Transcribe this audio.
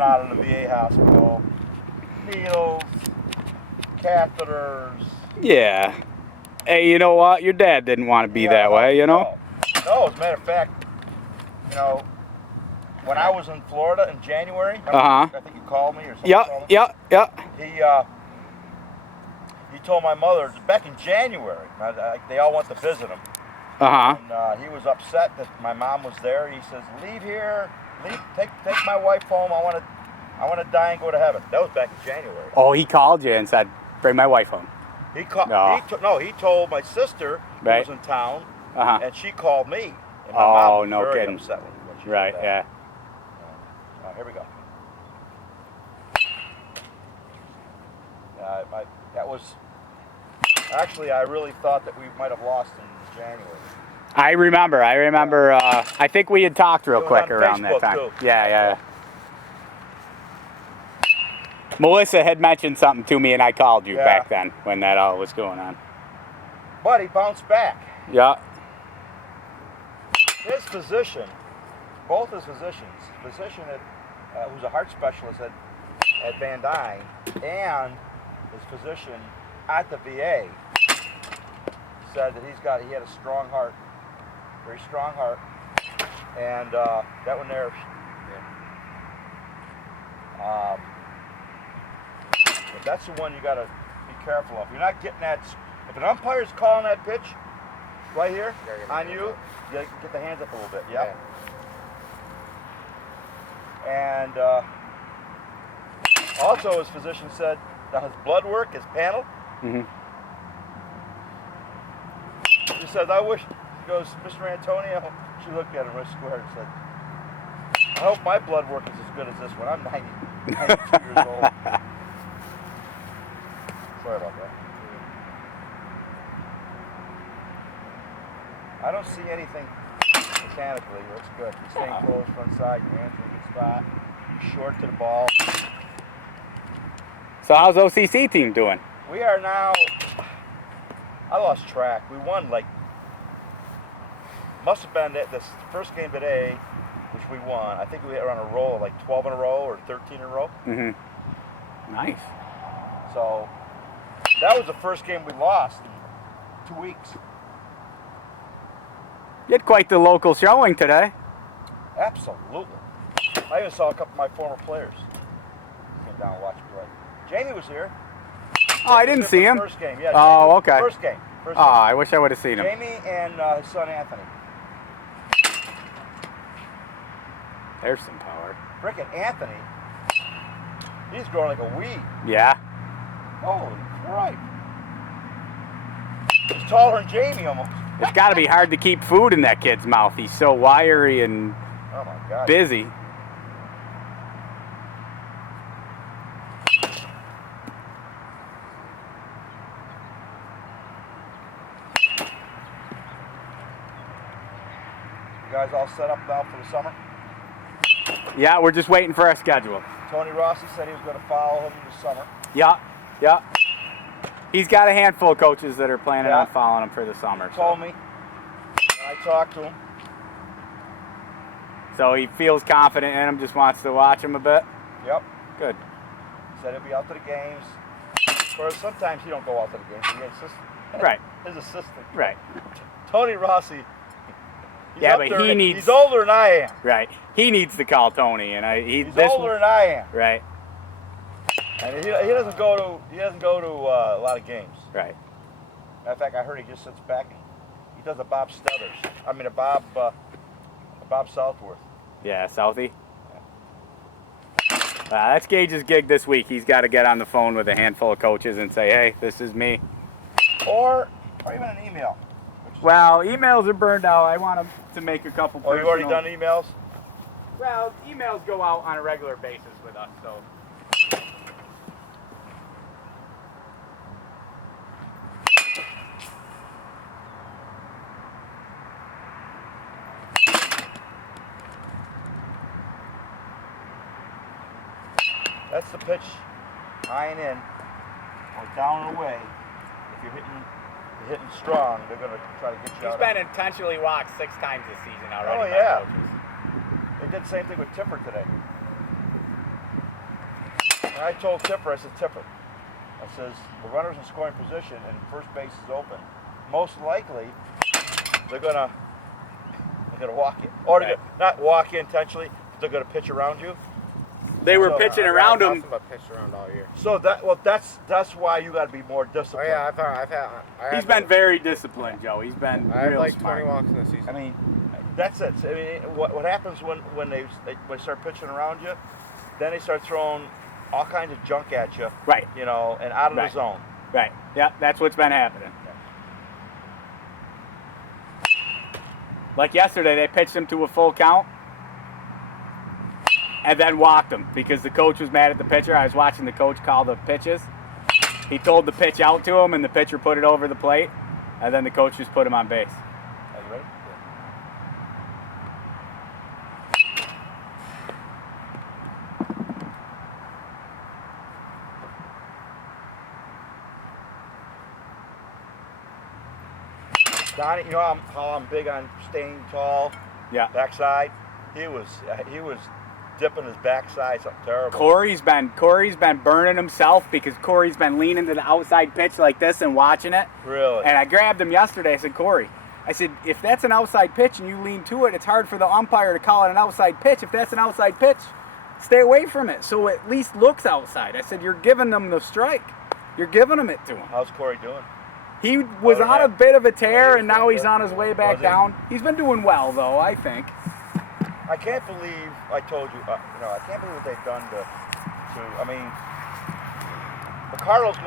out of the VA hospital, needles, catheters. Yeah. Hey, you know what? Your dad didn't want to be that way, you know? No, as a matter of fact, you know, when I was in Florida in January, Uh-huh. I think you called me or something. Yeah. He told my mother back in January. They all went to visit him. Uh-huh. And he was upset that my mom was there. He says, "Leave here. Take my wife home. I want to die and go to heaven." That was back in January. Oh, he called you and said, "Bring my wife home." He called. No. He told my sister who was in town, and she called me. And my mom was very upset when she Right. did that. Yeah. Here we go. That was actually, I really thought that we might have lost in January. I remember. I think we had talked real quick around that time. Too. Yeah. Melissa had mentioned something to me, and I called you back then when that all was going on. But he bounced back. Yeah. His physician, both his physicians, who's a heart specialist at Van Dyne, and his physician at the VA, said that he had a strong heart, very strong heart, and that one there. But that's the one you got to be careful of. You're not getting that. If an umpire's calling that pitch right here on you, you get the hands up a little bit. Yeah. And also, his physician said that his blood work, his panel. Mm-hmm. She says, "I wish." She goes, "Mr. Antonio." She looked at him right square and said, "I hope my blood work is as good as this one. I'm 92 years old." Sorry about that. I don't see anything mechanically. Looks good. He's staying close, front side. Your hands in a good spot. He's short to the ball. So how's OCC team doing? We are now. I lost track. We won must have been this first game today, which we won. I think we were on a roll of like 12 in a row or 13 in a row. Mm-hmm. Nice. So that was the first game we lost in 2 weeks. You had quite the local showing today. Absolutely. I even saw a couple of my former players. Came down and watched play. Jamie was here. Oh, I didn't see him. First game, yeah. Oh, okay. First game. Oh, I wish I would have seen him. Jamie and his son Anthony. There's some power. Frickin' Anthony. He's growing like a weed. Yeah. Holy right. He's taller than Jamie almost. It's got to be hard to keep food in that kid's mouth. He's so wiry and busy. You guys all set up now for the summer? Yeah, we're just waiting for our schedule. Tony Rossi said he was going to follow him this summer. Yeah. He's got a handful of coaches that are planning on following him for the summer. He told me. I talked to him. So he feels confident in him, just wants to watch him a bit? Yep. Good. He said he'll be out to the games. Of course, sometimes he don't go out to the games. Right. His assistant. Right. Tony Rossi. But he's older than I am. Right. He needs to call Tony, and he's older than I am. Right. And he doesn't go to a lot of games. Right. Matter of fact, I heard he just sits back and he does a Bob Southworth. Yeah, Southie. That's Gage's gig this week. He's got to get on the phone with a handful of coaches and say, "Hey, this is me." Or even an email. Well, emails are burned out. I want to make a couple. Oh, you've already done emails? Well, emails go out on a regular basis with us, so. That's the pitch, high and in, or down and away. If you're hitting strong, they're going to try to get you out. He's been intentionally walked 6 times this season already. Oh, yeah. They did the same thing with Tipper today. And I told Tipper, I said, Tipper, I says, the runner's in scoring position and first base is open. Most likely, they're gonna walk you, or they're gonna, not walk you intentionally, but they're gonna pitch around you. They were So, pitching around him. Nothing but pitched around all year. So that's why you got to be more Oh disciplined. yeah, He's been very disciplined, Joe. He's been I had real like smart. 20 walks in the season. I mean, that's it. I mean, what happens when they start pitching around you? Then they start throwing all kinds of junk at you. Right. You know, and out of Right. the zone. Right. Yeah, that's what's been happening. Like yesterday, they pitched him to a full count and then walked him because the coach was mad at the pitcher. I was watching the coach call the pitches. He told the pitch out to him, and the pitcher put it over the plate, and then the coach just put him on base. Are you ready? Donnie, you know how I'm big on staying tall, Yeah. backside. He was dipping his backside, something terrible. Corey's been burning himself because Corey's been leaning to the outside pitch like this and watching it. Really? And I grabbed him yesterday. I said, Corey, I said, if that's an outside pitch and you lean to it, it's hard for the umpire to call it an outside pitch. If that's an outside pitch, stay away from it so it at least looks outside. I said, you're giving them the strike. You're giving them it to him. How's Corey doing? He was on a bit of a tear, and now he's on his way back Was he? down. He's been doing well, though, I think. I can't believe I told you. I can't believe what they've done to. I mean, Ricardo's going to be